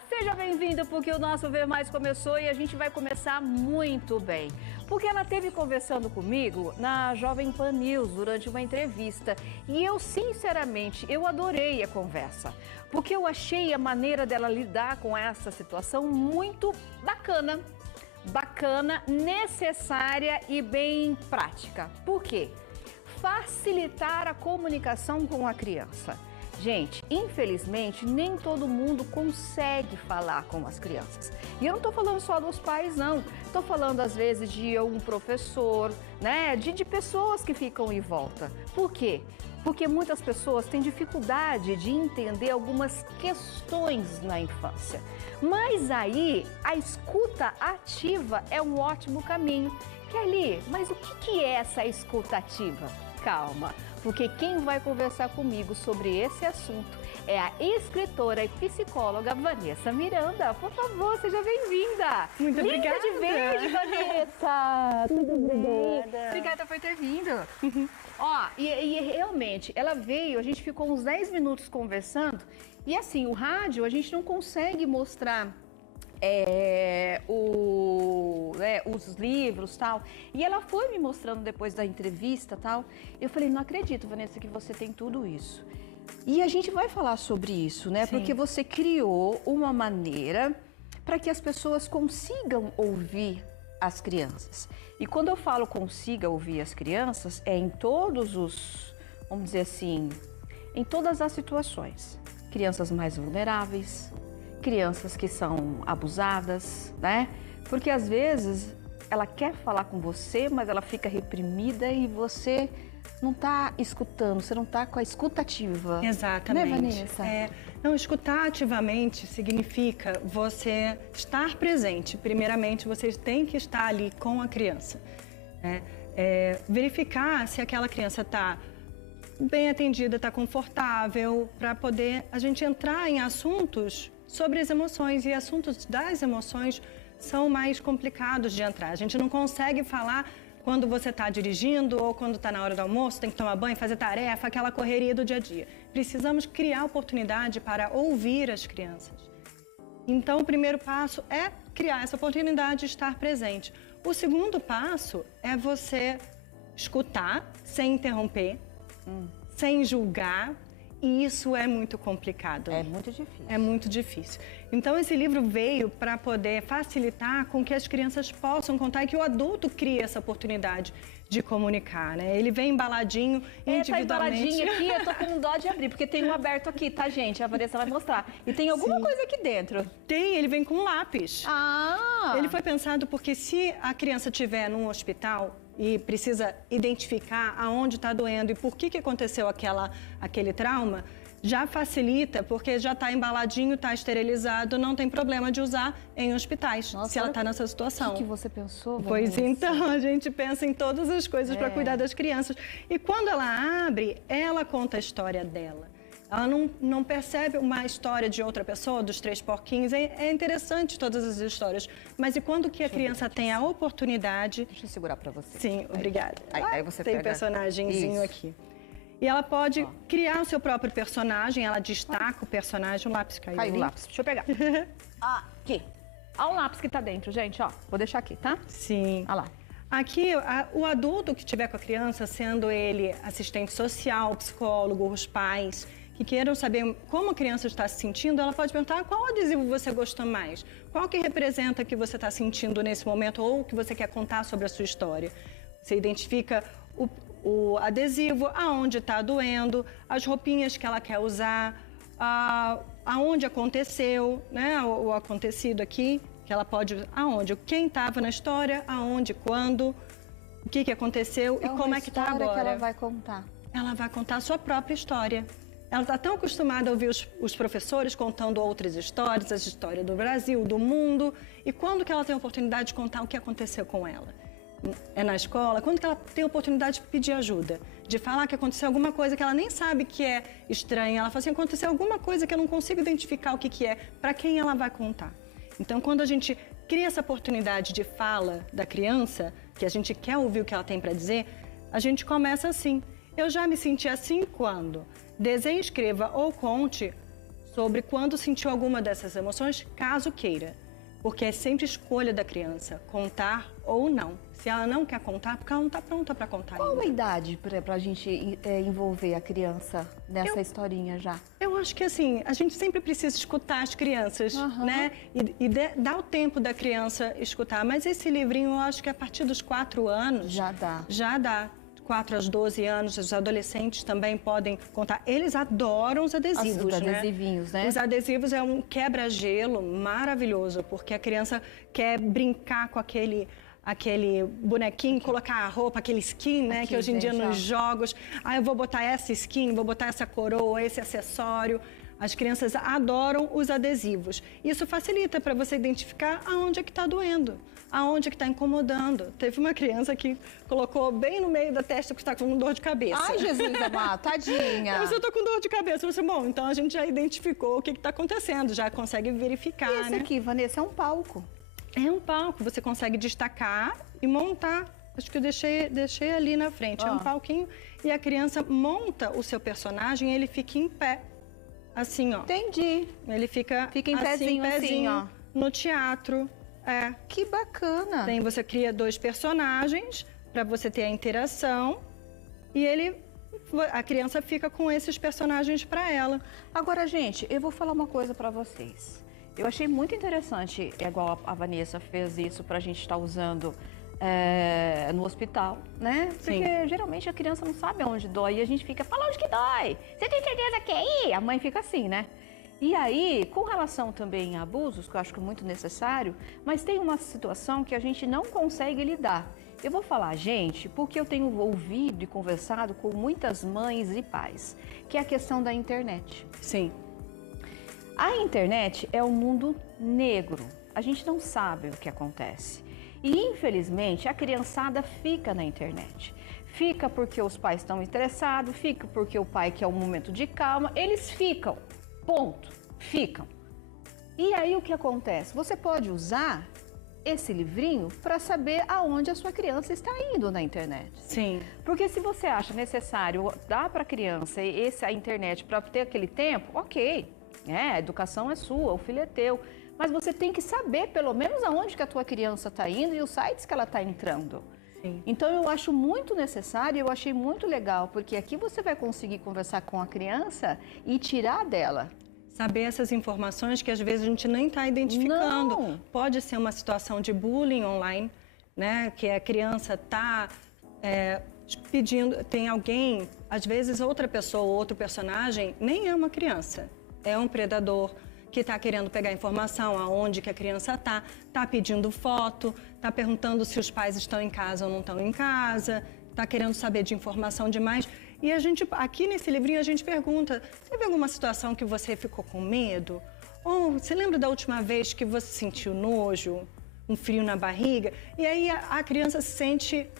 Seja bem-vindo, porque o nosso Ver Mais começou e a gente vai começar muito bem. Porque ela esteve conversando comigo na Jovem Pan News durante uma entrevista e eu, sinceramente, eu adorei a conversa. Porque eu achei a maneira dela lidar com essa situação muito bacana. Bacana, necessária e bem prática. Por quê? Facilitar a comunicação com a criança. Gente, infelizmente, nem todo mundo consegue falar com as crianças. E eu não estou falando só dos pais, não. Estou falando, às vezes, de um professor, né? De pessoas que ficam em volta. Por quê? Porque muitas pessoas têm dificuldade de entender algumas questões na infância. Mas aí, a escuta ativa é um ótimo caminho. Kelly, mas o que é essa escuta ativa? Calma, porque quem vai conversar comigo sobre esse assunto é a escritora e psicóloga Vanessa Miranda. Por favor, seja bem-vinda. Muito obrigada. Linda de verde, Vanessa. Tudo obrigada. Obrigada por ter vindo. Ó, e realmente, ela veio, a gente ficou uns 10 minutos conversando e assim, o rádio a gente não consegue mostrar os livros tal. E ela foi me mostrando depois da entrevista tal. Eu falei, não acredito, Vanessa, que você tem tudo isso. E a gente vai falar sobre isso, né? Sim. Porque você criou uma maneira para que as pessoas consigam ouvir as crianças. E quando eu falo consiga ouvir as crianças, é em todos os, vamos dizer assim, em todas as situações. Crianças mais vulneráveis, crianças que são abusadas, né? Porque às vezes ela quer falar com você, mas ela fica reprimida e você não está escutando, você não está com a escuta ativa. Exatamente. Né, Vanessa? Não, escutar ativamente significa você estar presente. Primeiramente, você tem que estar ali com a criança. Né? Verificar se aquela criança está bem atendida, está confortável, para poder a gente entrar em assuntos sobre as emoções. E assuntos das emoções são mais complicados de entrar. A gente não consegue falar quando você está dirigindo ou quando está na hora do almoço, tem que tomar banho, fazer tarefa, aquela correria do dia a dia. Precisamos criar oportunidade para ouvir as crianças. Então, o primeiro passo é criar essa oportunidade de estar presente. O segundo passo é você escutar sem interromper, sem julgar. E isso é muito complicado. É muito difícil. É muito difícil. Então, esse livro veio para poder facilitar com que as crianças possam contar e que o adulto crie essa oportunidade de comunicar, né? Ele vem embaladinho, individualmente. Tá embaladinho aqui, eu tô com dó de abrir, porque tem um aberto aqui, tá, gente? A Vanessa vai mostrar. E tem alguma coisa aqui dentro. Tem, ele vem com lápis. Ah! Ele foi pensado porque se a criança estiver num hospital e precisa identificar aonde está doendo e por que aconteceu aquele trauma, já facilita, porque já está embaladinho, está esterilizado, não tem problema de usar em hospitais, se ela está nessa situação. O que você pensou, Vanessa? Pois então, a gente pensa em todas as coisas para cuidar das crianças. E quando ela abre, ela conta a história dela. Ela não percebe uma história de outra pessoa, dos três porquinhos. É interessante todas as histórias. Mas e quando que a criança tem a oportunidade... Deixa eu segurar para você. Sim, obrigada. Aí você tem pega... personagemzinho aqui. E ela pode criar o seu próprio personagem, ela destaca o personagem. O lápis caiu. Caiu o lápis. Deixa eu pegar. Aqui. Olha o lápis que tá dentro, gente, ó. Vou deixar aqui, tá? Sim. Olha lá. Aqui, o adulto que estiver com a criança, sendo ele assistente social, psicólogo, os pais, que queiram saber como a criança está se sentindo, ela pode perguntar qual adesivo você gostou mais, qual que representa o que você está sentindo nesse momento ou o que você quer contar sobre a sua história. Você identifica o adesivo, aonde está doendo, as roupinhas que ela quer usar, aonde aconteceu, né, o acontecido aqui, que ela pode, aonde, quem estava na história, aonde, quando, o que aconteceu e como é que está agora. Que ela vai contar. Ela vai contar a sua própria história. Ela está tão acostumada a ouvir os professores contando outras histórias, as histórias do Brasil, do mundo. E quando que ela tem a oportunidade de contar o que aconteceu com ela? É na escola? Quando que ela tem a oportunidade de pedir ajuda? De falar que aconteceu alguma coisa que ela nem sabe que é estranha. Ela fala assim, aconteceu alguma coisa que eu não consigo identificar o que é, para quem ela vai contar. Então, quando a gente cria essa oportunidade de fala da criança, que a gente quer ouvir o que ela tem para dizer, a gente começa assim. Eu já me senti assim quando desenhe, escreva ou conte sobre quando sentiu alguma dessas emoções, caso queira. Porque é sempre escolha da criança, contar ou não. Se ela não quer contar, porque ela não está pronta para contar Qual ainda. a idade para a gente envolver a criança nessa historinha já? Eu acho que assim, a gente sempre precisa escutar as crianças, né? E dar o tempo da criança escutar. Mas esse livrinho, eu acho que a partir dos 4 anos... Já dá. Já dá. 4 aos 12 anos, os adolescentes também podem contar. Eles adoram os adesivos, Os adesivinhos, né? Os adesivos é um quebra-gelo maravilhoso, porque a criança quer brincar com aquele bonequinho, colocar a roupa, aquele skin, né? Que hoje em dia nos jogos, eu vou botar essa skin, vou botar essa coroa, esse acessório. As crianças adoram os adesivos. Isso facilita para você identificar aonde é que está doendo, aonde é que está incomodando. Teve uma criança que colocou bem no meio da testa que está com dor de cabeça. Ai, Jesus amado, tadinha. Mas eu estou com dor de cabeça. Você, bom, então a gente já identificou o que está acontecendo, já consegue verificar, E esse aqui, Vanessa, é um palco. É um palco, você consegue destacar e montar. Acho que eu deixei ali na frente. É um palquinho e a criança monta o seu personagem e ele fica em pé. Assim, ó. Entendi. Ele fica em pezinho, assim, ó. No teatro. É. Que bacana. Você cria 2 personagens para você ter a interação e a criança fica com esses personagens para ela. Agora, gente, eu vou falar uma coisa para vocês. Eu achei muito interessante, igual a Vanessa fez isso para a gente estar usando no hospital, né? Porque geralmente a criança não sabe onde dói e a gente fica, fala onde que dói? Você tem certeza que é aí? A mãe fica assim, né? E aí, com relação também a abusos, que eu acho que é muito necessário, mas tem uma situação que a gente não consegue lidar. Eu vou falar, gente, porque eu tenho ouvido e conversado com muitas mães e pais, que é a questão da internet. Sim. A internet é um mundo negro. A gente não sabe o que acontece. E, infelizmente, a criançada fica na internet. Fica porque os pais estão estressados, fica porque o pai quer um momento de calma. Eles ficam, ponto, ficam. E aí o que acontece? Você pode usar esse livrinho para saber aonde a sua criança está indo na internet. Sim. Porque se você acha necessário dar para a criança a internet para ter aquele tempo, ok. A educação é sua, o filho é teu. Mas você tem que saber, pelo menos, aonde que a tua criança está indo e os sites que ela está entrando. Sim. Então, eu acho muito necessário, eu achei muito legal, porque aqui você vai conseguir conversar com a criança e tirar dela. Saber essas informações que, às vezes, a gente nem está identificando. Não. Pode ser uma situação de bullying online, né? Que a criança está pedindo... Tem alguém, às vezes, outra pessoa, outro personagem, nem é uma criança. É um predador que está querendo pegar informação aonde que a criança está pedindo foto, está perguntando se os pais estão em casa ou não estão em casa, está querendo saber de informação demais. E a gente, aqui nesse livrinho, a gente pergunta, teve alguma situação que você ficou com medo? Ou você lembra da última vez que você sentiu nojo, um frio na barriga? E aí a criança se sente...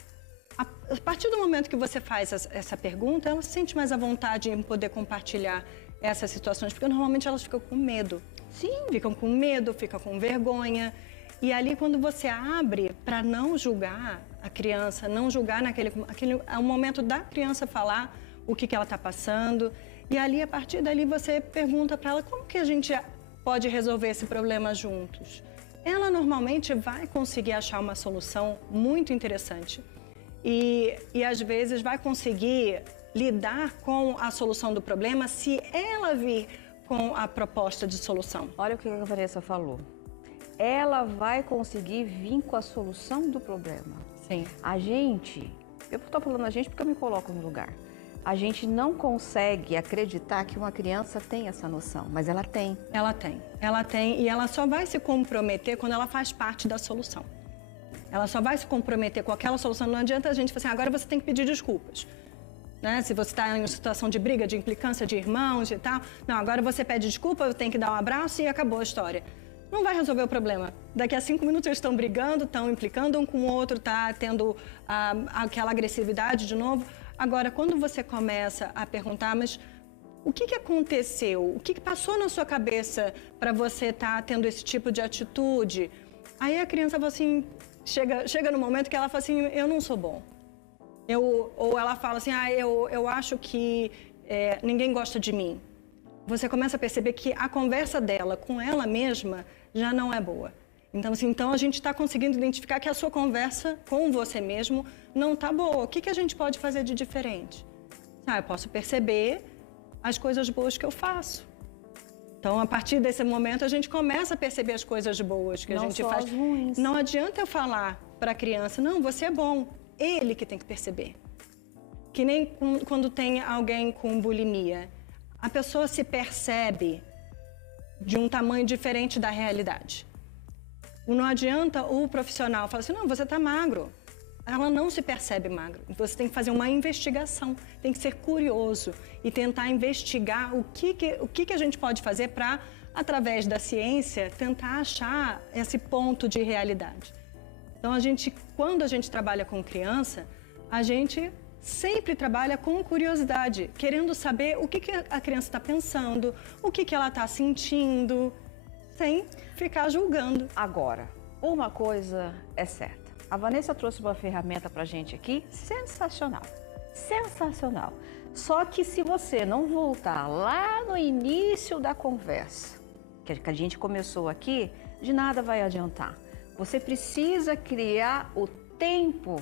A partir do momento que você faz essa pergunta, ela se sente mais à vontade em poder compartilhar essas situações, porque normalmente elas ficam com medo. Sim. Ficam com medo, ficam com vergonha. E ali, quando você abre para não julgar a criança, não julgar é o momento da criança falar o que ela está passando. E ali, a partir dali, você pergunta para ela como que a gente pode resolver esse problema juntos. Ela normalmente vai conseguir achar uma solução muito interessante. E às vezes vai conseguir lidar com a solução do problema se ela vir com a proposta de solução. Olha o que a Vanessa falou. Ela vai conseguir vir com a solução do problema. Sim. A gente, eu estou falando a gente porque eu me coloco no lugar. A gente não consegue acreditar que uma criança tem essa noção, mas ela tem. Ela tem e ela só vai se comprometer quando ela faz parte da solução. Ela só vai se comprometer com aquela solução. Não adianta a gente falar assim, agora você tem que pedir desculpas. Né? Se você está em uma situação de briga, de implicância de irmãos e tal, não, agora você pede desculpa, eu tenho que dar um abraço e acabou a história. Não vai resolver o problema. Daqui a 5 minutos eles estão brigando, estão implicando um com o outro, está tendo aquela agressividade de novo. Agora, quando você começa a perguntar, mas o que aconteceu? O que passou na sua cabeça para você estar tendo esse tipo de atitude? Aí a criança fala assim, chega no momento que ela fala assim, eu não sou bom. Ou ela fala assim, eu acho que ninguém gosta de mim. você começa a perceber que a conversa dela com ela mesma já não é boa. Então, assim, a gente está conseguindo identificar que a sua conversa com você mesmo não está boa. O que a gente pode fazer de diferente? Eu posso perceber as coisas boas que eu faço. Então, a partir desse momento, a gente começa a perceber as coisas boas que a gente faz. Ruins. Não adianta eu falar para a criança, não, você é bom. Ele que tem que perceber. Que nem quando tem alguém com bulimia. A pessoa se percebe de um tamanho diferente da realidade. Não adianta o profissional falar assim, não, você está magro. Ela não se percebe magro. Você tem que fazer uma investigação, tem que ser curioso e tentar investigar o que a gente pode fazer para, através da ciência, tentar achar esse ponto de realidade. Então, quando a gente trabalha com criança, a gente sempre trabalha com curiosidade, querendo saber o que a criança está pensando, o que ela está sentindo, sem ficar julgando. Agora, uma coisa é certa. A Vanessa trouxe uma ferramenta pra gente aqui sensacional, sensacional. Só que se você não voltar lá no início da conversa, que a gente começou aqui, de nada vai adiantar. Você precisa criar o tempo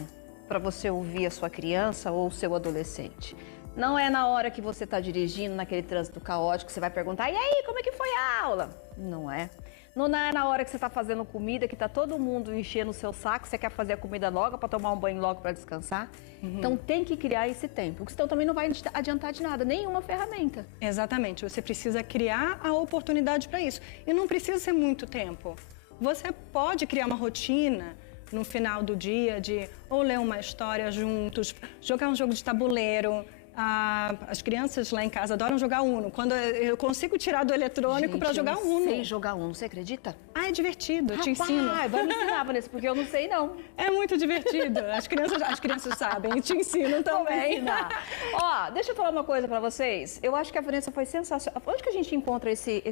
para você ouvir a sua criança ou o seu adolescente. Não é na hora que você está dirigindo, naquele trânsito caótico, que você vai perguntar, e aí, como é que foi a aula? Não é. Não é na hora que você está fazendo comida, que está todo mundo enchendo o seu saco, você quer fazer a comida logo para tomar um banho logo para descansar. Então tem que criar esse tempo, porque senão também não vai adiantar de nada, nenhuma ferramenta. Exatamente, você precisa criar a oportunidade para isso. E não precisa ser muito tempo. Você pode criar uma rotina no final do dia de ou ler uma história juntos, jogar um jogo de tabuleiro. As crianças lá em casa adoram jogar Uno. Quando eu consigo tirar do eletrônico para jogar Uno. Eu não sei jogar Uno, você acredita? É divertido, eu te ensino. Vai me ensinar, Vanessa, porque eu não sei não. É muito divertido. As crianças sabem e te ensinam também. Ó, deixa eu falar uma coisa para vocês. Eu acho que a Vanessa foi sensacional. Onde que a gente encontra esse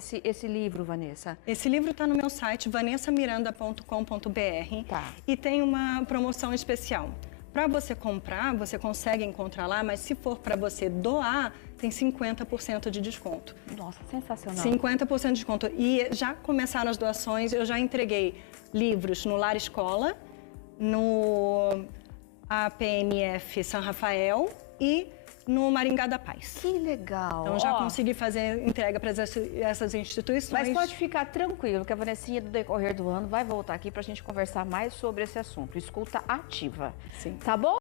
livro, Vanessa? Esse livro está no meu site, vanessamiranda.com.br. Tá. E tem uma promoção especial. Para você comprar, você consegue encontrar lá, mas se for para você doar, tem 50% de desconto. Nossa, sensacional. 50% de desconto. E já começaram as doações, eu já entreguei livros no Lar Escola, no APMF São Rafael e no Maringá da Paz. Que legal. Então já consegui fazer entrega para essas instituições. Mas pode ficar tranquilo que a Vanessinha, do decorrer do ano, vai voltar aqui para a gente conversar mais sobre esse assunto. Escuta ativa. Sim. Tá bom?